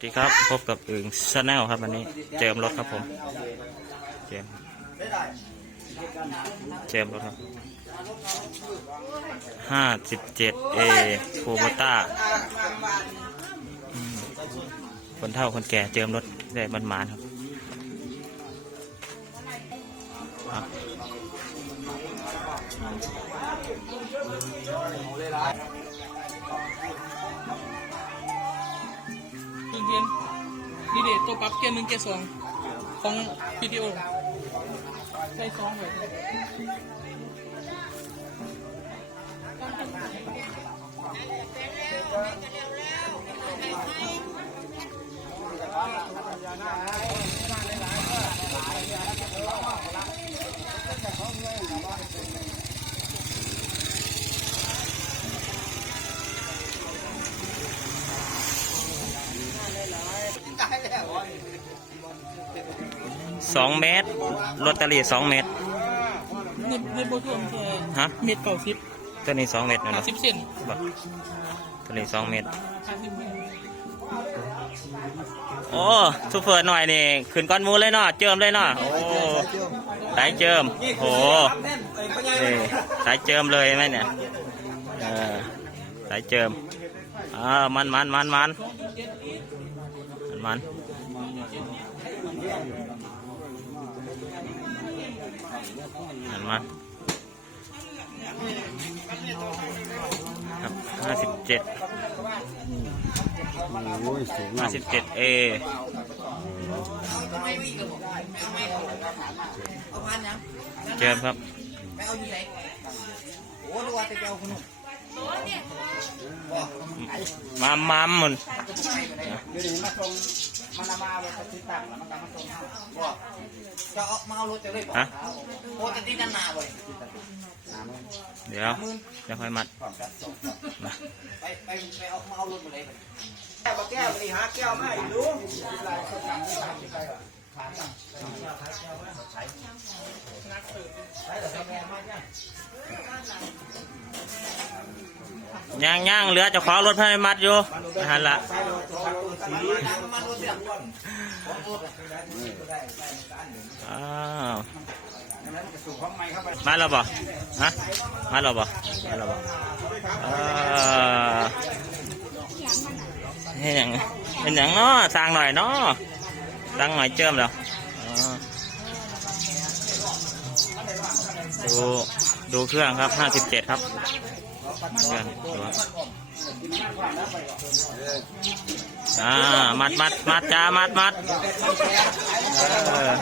สดีครับพบกับอึ่งชาแนลครับวันนี้เจิมรถครับผมเจิมเจิมรถครับห้าสิบเจ็ดเอคูโบต้าคนเฒ่าคนแก่เจิมรถได้มันมานครับอะ ดีเดทตัวปรับเกียร์หนึ่งเกียร์สองของพีดีโอใช่สองเลย สองเมตรลอตเตอรี่สองเมตรเงินเงินโบทวมคือฮะเม็ดเก่าสิบตัวนี้สองเมตรนะห้าเนาะสิบเซนบ่ตัวนี้สองเมตร ห้าสิบเซนโอ้ซูเปอร์หน่อยนี่ขึ้นก้อนหมูเลยเนาะเจิมเลยเนาะโอ้สายเจิมโอ้นี่สายเจิมเลยไหมเนี่ยเออสายเจิมอ่ามันมันมันมันมัน มันมันมันครับห้าสิบเจ็ดโอ้ยสูงห้าสิบเจ็ดเอเจิมครับมามัมมันเดี๋ยวนี้ มาส่งมันเอามาเอาไปติดตั้งแล้วมันก็มาส่งให้บอกจะเอามาเอารถจะเลยบอกฮะโอ้จะตีด้านหน้าเว้ยเดี๋ยวเดี๋ยวค่อยมัดมาไปไปไปเอามาเอารถมาเลยแก้วแก้วนี่หาแก้วมาอีกลุงย่างย่างเหลือเจะขอรถให้มัดอยู่ ย่างย่างเหลือจะขอรถให้มัดอยู่นะฮะละอ้าวมาแล้วบ่ฮะมาแล้วบ่มาแล้วบ่เห็นอย่างเป็นอย่างเนาะสร้างหน่อยเนาะสร้างหน่อยเจิมแล้วโอ้ ดูเครื่องครับห้าสิบเจ็ดครับเครื่องดูครับอ่ามัดมัดมัดจ้ามัดมัดเออ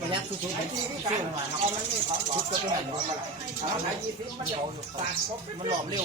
มันหลอมเร็ว